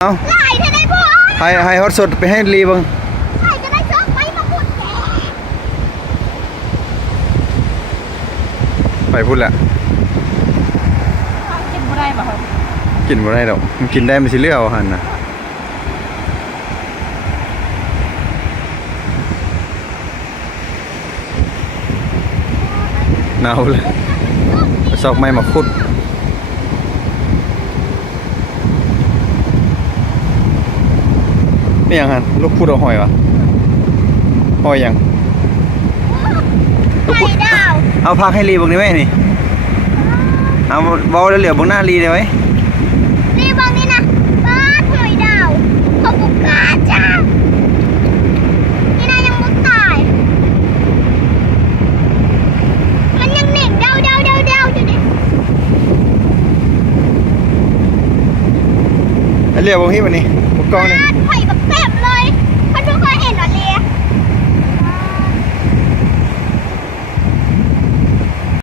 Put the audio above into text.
เอาหลายเท่าได้พ่อให้ฮอตสดไปให้รีบังใช่จะได้เจอไปมาพูดแกไปพูดละ กินบ่ได้ป่ะครับ กินบ่ได้ดอกมันกินได้มันสิเลือกเอาหันนะหนาวเลยไปซอกไม้มาคุดนี่ยังหันลูกพูดเอาหอยวะหอยยัง ไข่ดาว เอาพักให้รีบังได้ไหมนี่เอาเบาแล้วเหลือบังหน้ารีได้ไหม นี่บางนี่นะบ้านไข่ดาวขอบคุณกาจ้านี่นายยังมุดตายมันยังเหน็กเดาอยู่ดิ เหลือบังที่วันนี้บุกกองนี่ บ้านไข่แบบแซ่บ